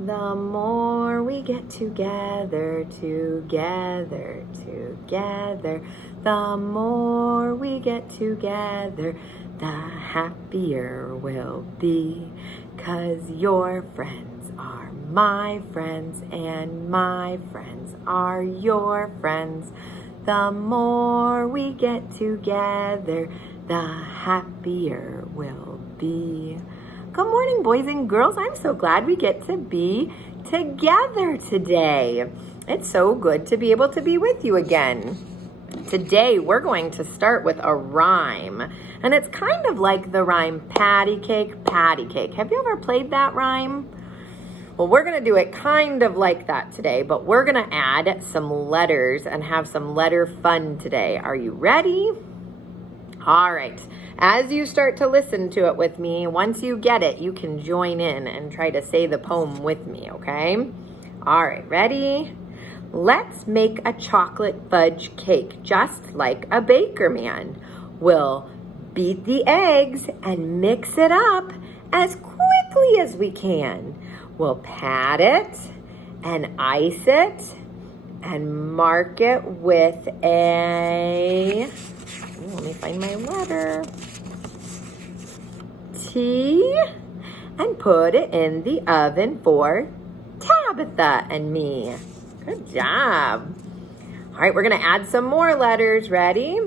The more we get together, together, together, the more we get together, the happier we'll be. 'Cause your friends are my friends and my friends are your friends. The more we get together, the happier we'll be. Good morning, boys and girls. I'm so glad we get to be together today. It's so good to be able to be with you again. Today, we're going to start with a rhyme. And it's kind of like the rhyme patty cake, patty cake. Have you ever played that rhyme? Well, we're going to do it kind of like that today, but we're going to add some letters and have some letter fun today. Are you ready? All right. As you start to listen to it with me, once you get it, you can join in and try to say the poem with me, okay? All right, ready? Let's make a chocolate fudge cake just like a baker man. We'll beat the eggs and mix it up as quickly as we can. We'll pat it and ice it and mark it with a, let me find my letter, T, and put it in the oven for Tabitha and me. Good job. All right, we're gonna add some more letters. Ready?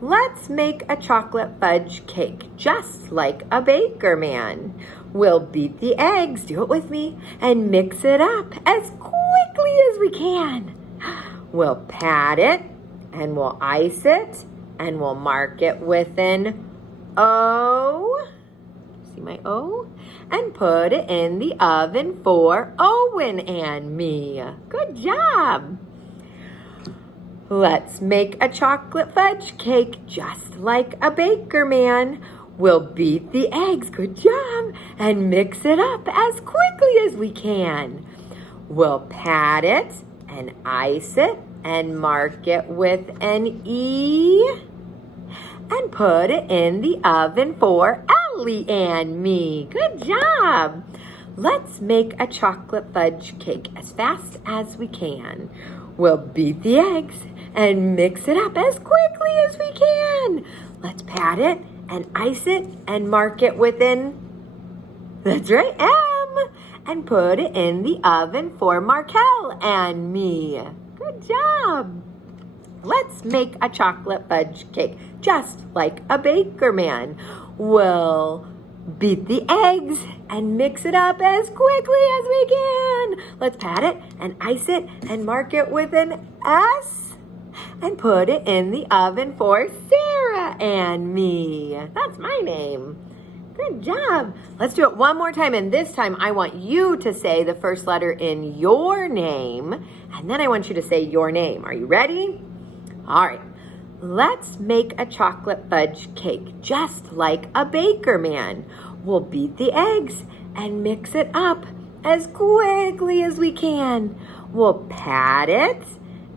Let's make a chocolate fudge cake just like a baker man. We'll beat the eggs, do it with me, and mix it up as quickly as we can. We'll pat it, and we'll ice it, and we'll mark it with an O. See my O? And put it in the oven for Owen and me. Good job. Let's make a chocolate fudge cake just like a baker man. We'll beat the eggs, good job, and mix it up as quickly as we can. We'll pat it and ice it and mark it with an E and put it in the oven for Ellie and me. Good job. Let's make a chocolate fudge cake as fast as we can. We'll beat the eggs and mix it up as quickly as we can. Let's pat it and ice it and mark it with an, that's right, M, and put it in the oven for Markel and me. Good job. Let's make a chocolate fudge cake just like a baker man. We'll beat the eggs and mix it up as quickly as we can. Let's pat it and ice it and mark it with an S and put it in the oven for Sarah and me. That's my name. Good job. Let's do it one more time, and this time I want you to say the first letter in your name, and then I want you to say your name. Are you ready? All right. Let's make a chocolate fudge cake just like a baker man. We'll beat the eggs and mix it up as quickly as we can. We'll pat it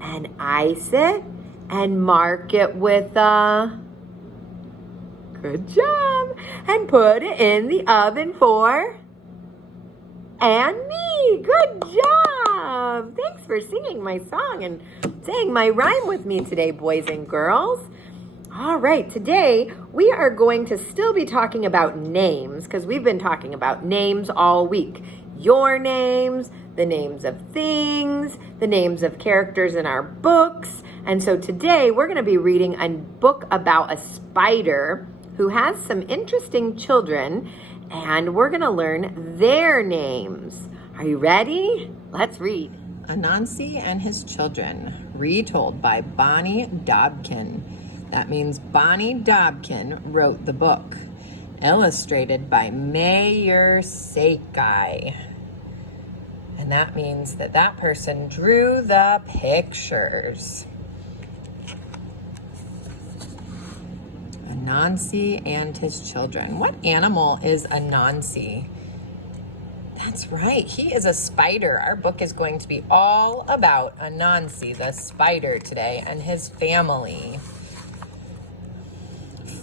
and ice it and mark it with a, good job, and put it in the oven for and me. Good job. Thanks for singing my song and saying my rhyme with me today, boys and girls. All right, today we are going to still be talking about names because we've been talking about names all week. Your names, the names of things, the names of characters in our books. And so today we're going to be reading a book about a spider who has some interesting children, and we're going to learn their names. Are you ready? Let's read. Anansi and His Children, retold by Bonnie Dobkin. That means Bonnie Dobkin wrote the book. Illustrated by VHECEC. And that means that that person drew the pictures. Anansi and His Children. What animal is Anansi? That's right, he is a spider. Our book is going to be all about Anansi, the spider, today, and his family.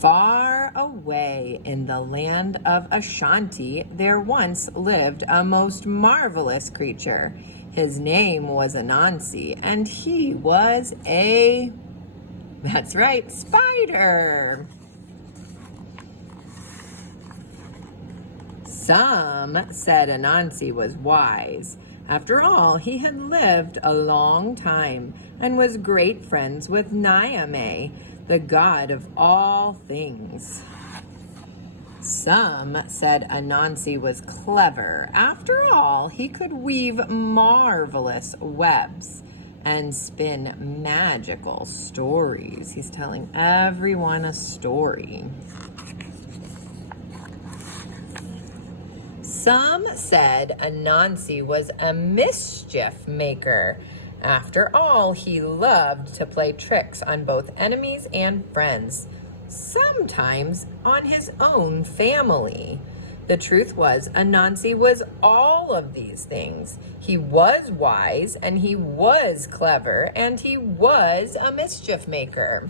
Far away in the land of Ashanti, there once lived a most marvelous creature. His name was Anansi, and he was that's right, spider. Some said Anansi was wise. After all, he had lived a long time and was great friends with Nyame, the god of all things. Some said Anansi was clever. After all, he could weave marvelous webs and spin magical stories. He's telling everyone a story. Some said Anansi was a mischief maker. After all, he loved to play tricks on both enemies and friends, sometimes on his own family. The truth was, Anansi was all of these things. He was wise, and he was clever, and he was a mischief maker.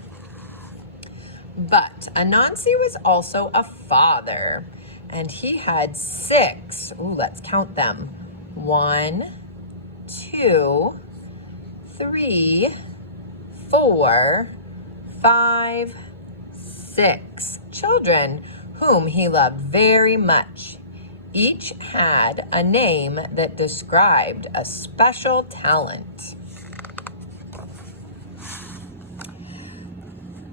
But Anansi was also a father, and he had 6. Let's count them. 1, 2, 3, 4, 5, 6 children whom he loved very much. Each had a name that described a special talent.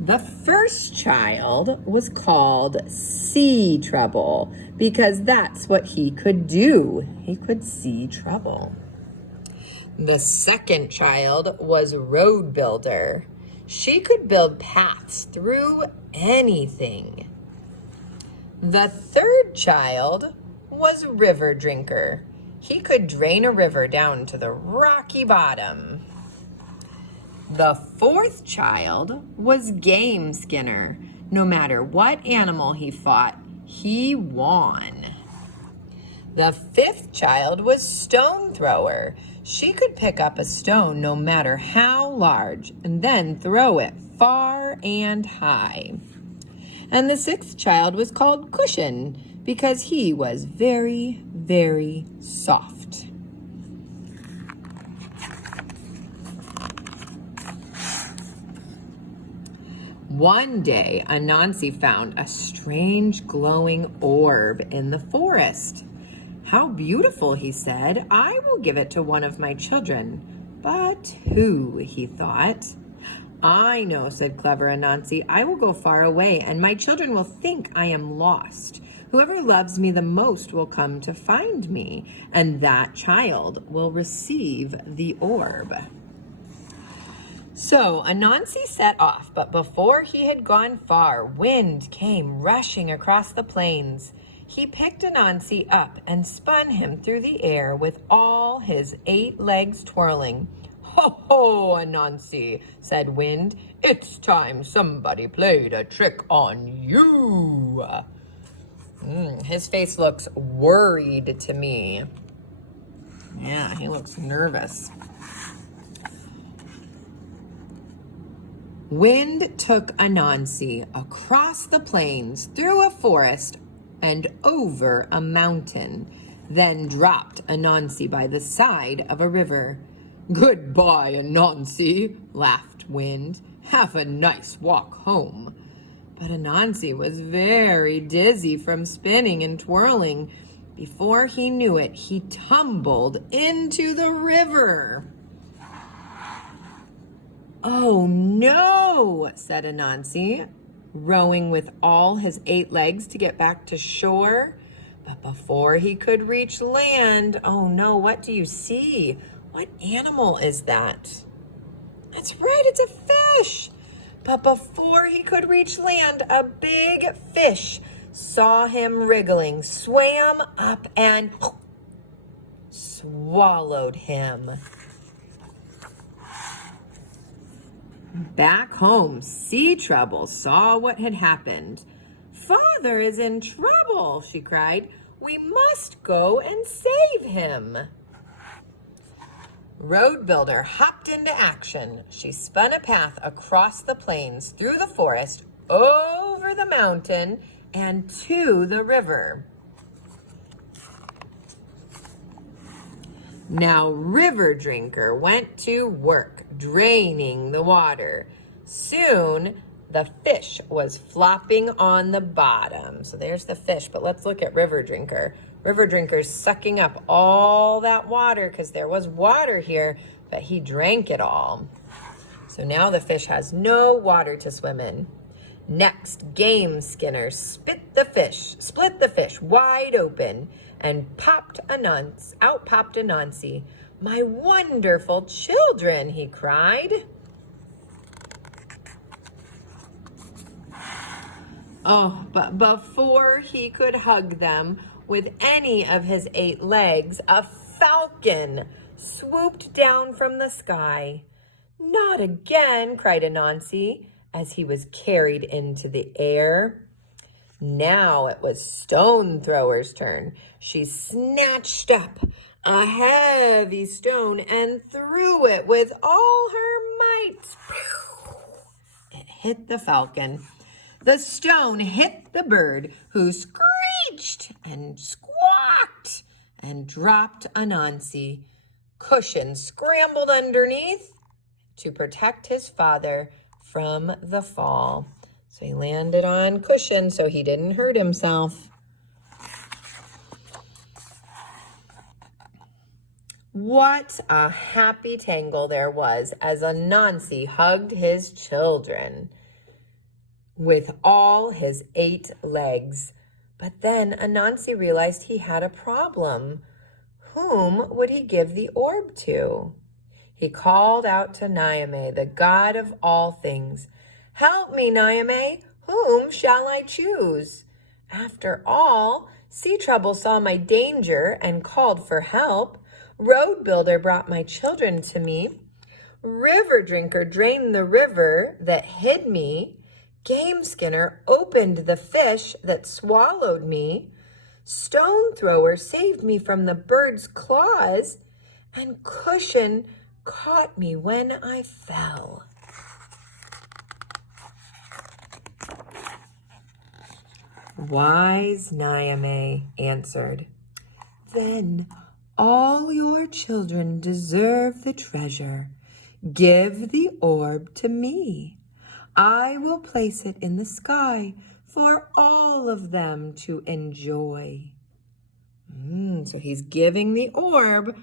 The first child was called Sea Trouble because that's what he could do. He could see trouble. The second child was Road Builder. She could build paths through anything. The third child was River Drinker. He could drain a river down to the rocky bottom. The fourth child was Game Skinner. No matter what animal he fought, he won. The fifth child was Stone Thrower. She could pick up a stone no matter how large and then throw it far and high. And the sixth child was called Cushion because he was very, very soft. One day, Anansi found a strange glowing orb in the forest. "How beautiful," he said. "I will give it to one of my children." But who, he thought. "I know," said clever Anansi. "I will go far away, and my children will think I am lost. Whoever loves me the most will come to find me, and that child will receive the orb." So Anansi set off, but before he had gone far, wind came rushing across the plains. He picked Anansi up and spun him through the air with all his 8 legs twirling. "Ho, ho, Anansi," said Wind. "It's time somebody played a trick on you." His face looks worried to me. Yeah, he looks nervous. Wind took Anansi across the plains, through a forest, and over a mountain, then dropped Anansi by the side of a river. "Goodbye, Anansi," laughed Wind. "Have a nice walk home." But Anansi was very dizzy from spinning and twirling. Before he knew it, he tumbled into the river. "Oh no," said Anansi, rowing with all his 8 legs to get back to shore. But before he could reach land, oh no, what do you see? What animal is that? That's right, it's a fish. But before he could reach land, a big fish saw him wriggling, swam up and swallowed him. Back home, Sea Trouble saw what had happened. "Father is in trouble," she cried. "We must go and save him." Road Builder hopped into action. She spun a path across the plains, through the forest, over over the mountain and to the river. Now River Drinker went to work, draining the water. Soon, the fish was flopping on the bottom. So there's the fish, but let's look at River Drinker. River Drinker's sucking up all that water because there was water here, but he drank it all. So now the fish has no water to swim in. Next, Game Skinner split the fish wide open, and out popped Anansi. "My wonderful children," he cried. Oh, but before he could hug them with any of his 8 legs, a falcon swooped down from the sky. "Not again," cried Anansi as he was carried into the air. Now it was Stone Thrower's turn. She snatched up a heavy stone and threw it with all her might. It hit the falcon. The stone hit the bird, who screeched and squawked and dropped Anansi. Cushion scrambled underneath to protect his father from the fall. So he landed on Cushion so he didn't hurt himself. What a happy tangle there was as Anansi hugged his children with all his 8 legs. But then Anansi realized he had a problem. Whom would he give the orb to? He called out to Niamey, the god of all things. "Help me, Niamey. Whom shall I choose?" After all, Sea Trouble saw my danger and called for help. Road Builder brought my children to me. River Drinker drained the river that hid me. Game Skinner opened the fish that swallowed me. Stone Thrower saved me from the bird's claws. And Cushion caught me when I fell. Wise Niamey answered, "Then all your children deserve the treasure. Give the orb to me. I will place it in the sky for all of them to enjoy." So he's giving the orb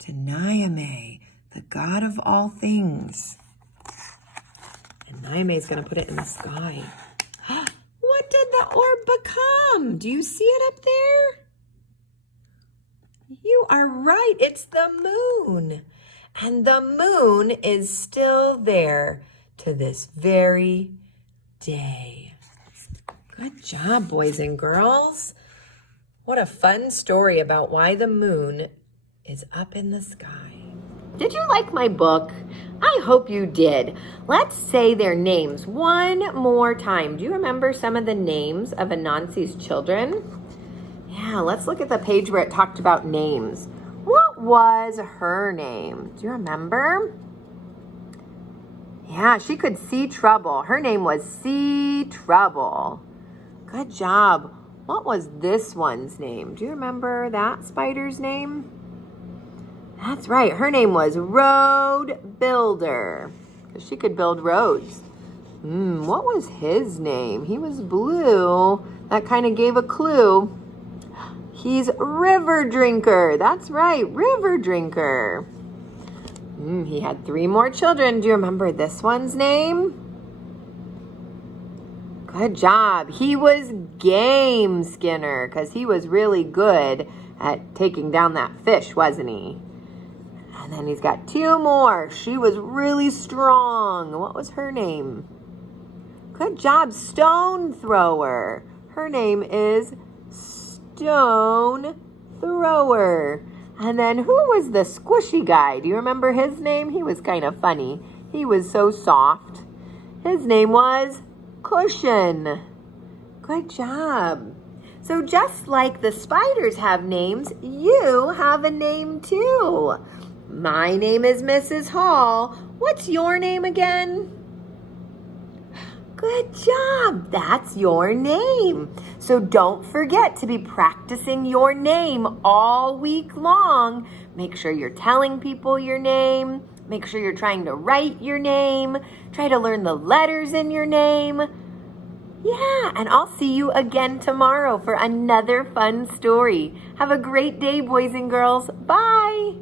to Niamey, the god of all things. And Niamey's going to put it in the sky. What did the orb become? Do you see it up there? You are right. It's the moon. And the moon is still there to this very day. Good job, boys and girls. What a fun story about why the moon is up in the sky. Did you like my book? I hope you did. Let's say their names one more time. Do you remember some of the names of Anansi's children? Yeah, let's look at the page where it talked about names. What was her name? Do you remember? Yeah, she could see trouble. Her name was Sea Trouble. Good job. What was this one's name? Do you remember that spider's name? That's right. Her name was Road Builder, because she could build roads. What was his name? He was blue. That kind of gave a clue. He's River Drinker. That's right, River Drinker. He had 3 more children. Do you remember this one's name? Good job. He was Game Skinner, because he was really good at taking down that fish, wasn't he? And then he's got 2 more. She was really strong. What was her name? Good job, Stone Thrower. Her name is Stone Thrower. And then who was the squishy guy? Do you remember his name? He was kind of funny. He was so soft. His name was Cushion. Good job. So just like the spiders have names, you have a name too. My name is Mrs. Hall. What's your name again? Good job. That's your name. So don't forget to be practicing your name all week long. Make sure you're telling people your name. Make sure you're trying to write your name. Try to learn the letters in your name. Yeah, and I'll see you again tomorrow for another fun story. Have a great day, boys and girls. Bye.